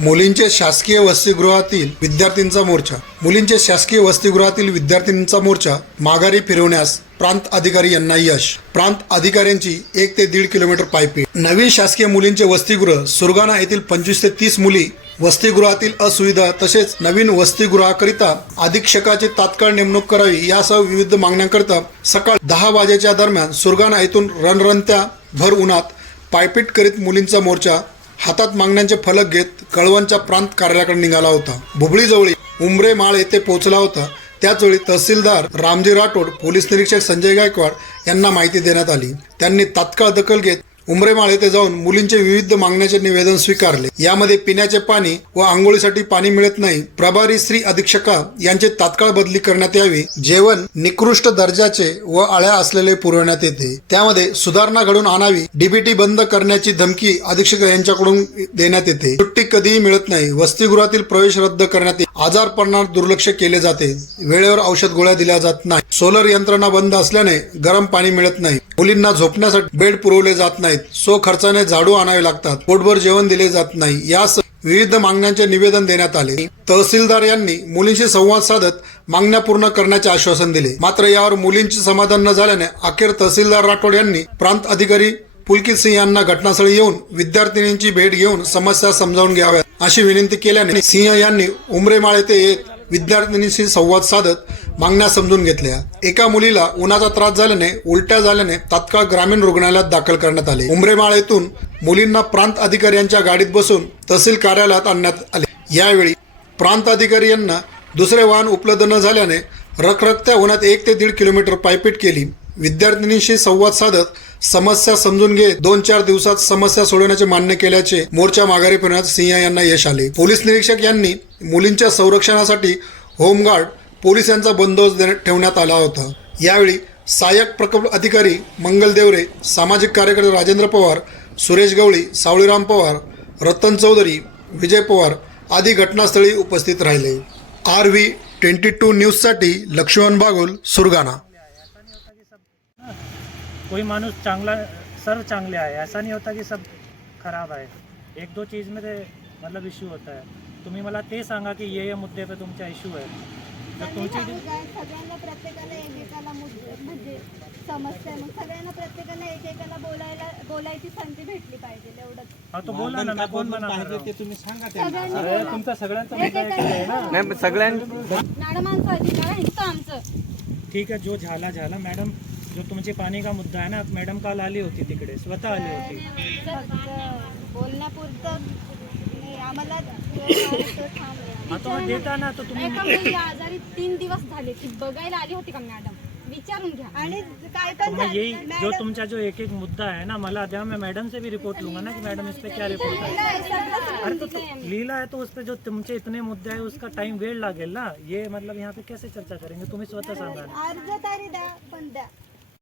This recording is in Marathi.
मुलींचे शासकीय वसतिगृहातील विद्यार्थ्यांचा मोर्चा. मुलींचे शासकीय वसतिगृहातील विद्यार्थ्यांचा मोर्चा माघारी फिरवण्यास प्रांत अधिकारी यांना यश. प्रांत अधिकाऱ्यांची एक ते दीड किलोमीटर पायपी नवीन शासकीय मुलींचे वसतिगृह सुरगाणा येथील पंचवीस ते तीस मुली वसतिगृहातील असुविधा तसेच नवीन वसतिगृहाकरिता अधीक्षकाची तात्काळ नेमणूक करावी यासह विविध मागण्यांकरिता सकाळ दहा वाजेच्या दरम्यान सुरगाणा येथून रणरणत्या भर उन्हात पायपीट करीत मुलींचा मोर्चा हातात मागण्यांचे फलक घेत कळवणच्या प्रांत कार्यालयाकडे निघाला होता. भुबळीजवळी उमरे माळ येथे पोहोचला होता. त्याचवेळी तहसीलदार रामजी राठोड पोलीस निरीक्षक संजय गायकवाड यांना माहिती देण्यात आली. त्यांनी तात्काळ दखल घेत उमरेमाळ येथे जाऊन मुलींचे विविध मागण्याचे निवेदन स्वीकारले. यामध्ये पिण्याचे पाणी व आंघोळीसाठी पाणी मिळत नाही प्रभारी श्री अधीक्षका यांचे तात्काळ बदली करण्यात यावी जेवण निकृष्ट दर्जाचे व आळ्या असलेले पुरवण्यात येते. त्यामध्ये सुधारणा घडून आणावी डीबीटी बंद करण्याची धमकी अधीक्षक यांच्याकडून देण्यात येते. सुट्टी कधीही मिळत नाही वसतिगृहातील प्रवेश रद्द करण्यात येते आजारपणावर दुर्लक्ष केले जाते. वेळेवर औषध गोळ्या दिल्या जात नाही. सोलर यंत्रणा बंद असल्याने गरम पाणी मिळत नाही. मुलींना झोपण्यासाठी बेड पुरवले जात नाहीत. सो खर्चाने झाडू आणावे लागतात. पोटभर जेवण दिले जात नाही. यास विविध मागण्यांचे निवेदन देण्यात आले. तहसीलदार यांनी मुलींशी संवाद साधत मागण्या पूर्ण करण्याचे आश्वासन दिले. मात्र यावर मुलींचे समाधान न झाल्याने अखेर तहसीलदार राठोड यांनी प्रांत अधिकारी पुलकित सिंह यांना घटनास्थळी येऊन विद्यार्थिनींची भेट घेऊन समस्या समजावून घ्याव्यात अशी विनंती केल्याने सिंह यांनी उमरेमाळ येथे येत विद्यार्थिनींशी संवाद साधत मागण्या समजून घेतल्या. एका मुलीला उन्हाचा त्रास झाल्याने उलट्या झाल्याने तात्काळ ग्रामीण रुग्णालयात दाखल करण्यात आले. उमरेमाळ येथून मुलींना प्रांत अधिकारी यांच्या गाडीत बसून तहसील कार्यालयात आणण्यात आले. यावेळी प्रांत अधिकारी यांना दुसरे वाहन उपलब्ध न झाल्याने रखरखत्या उन्हात एक ते दीड किलोमीटर पायपीट केली. विद्यार्थिनींशी संवाद साधत समस्या समजून घेत दोन चार दिवसात समस्या सोडवण्याचे मान्य केल्याचे मोर्चा माघारी फिरण्यात सिंह यांना यश आले. पोलीस निरीक्षक यांनी मुलींच्या संरक्षणासाठी होमगार्ड पोलिसांचा बंदोबस्त देण्यात ठेवण्यात आला होता. यावेळी सहाय्यक प्रकल्प अधिकारी मंगल देवरे सामाजिक कार्यकर्ते राजेंद्र पवार सुरेश गवळी सावळीराम पवार रतन चौधरी विजय पवार आदी घटनास्थळी उपस्थित राहिले. आर व्ही ट्वेंटी टू न्यूजसाठी लक्ष्मण बागुल सुरगाणा. कोई माणूस चांगला सर्व चांगले आहे. ऐसा नाही होता की सब खराब आहे. एक दो चीज़ मध्ये मतलब इश्यू होता है. तुम्ही मला ते सांगा की ये ये मुद्दे पे तुमचा इश्यू आहे काय, सगळ्यांना प्रत्येकाला एकेकाला मुद्दे म्हणजे समस्या आहे. मग सगळ्यांना प्रत्येकाला एकेकाला बोलायला बोलायची संधी भेटली पाहिजे एवढंच. हा तो बोला ना कोण ते तुम्ही सांगा त्यांना. तुमचा सगळ्यांचा आहे नाही आहे आमचं. ठीक है जो झाला झाला. मॅडम जो तुमची पाणी का मुद्दा आहे ना मॅडम काल आली होती तिकडे स्वतः आली होती. फक्त बोलण्यापुरतं आम्हाला जो आहे तो थांबवा. हा तो मग देता ना तो तुम्ही एका आजारी तीन दिवस झाले ती बघायला आली होती का मॅडम? विचारून घ्या. आणि काय पण मैं यही जो तुमचा जो एक एक मुद्दा है ना मला द्या मैं मैडम से भी रिपोर्ट लूंगा ना कि मैडम इस पे क्या रिपोर्ट है अरे तो, लीला है तो उस पे जो तुमचे इतने मुद्दे हैं उसका टाइम वेळ लागेल ना. ये मतलब यहाँ पे कैसे चर्चा करेंगे? तुम्ही स्वतः सांगा. अर्ज तरी द्या पण द्या.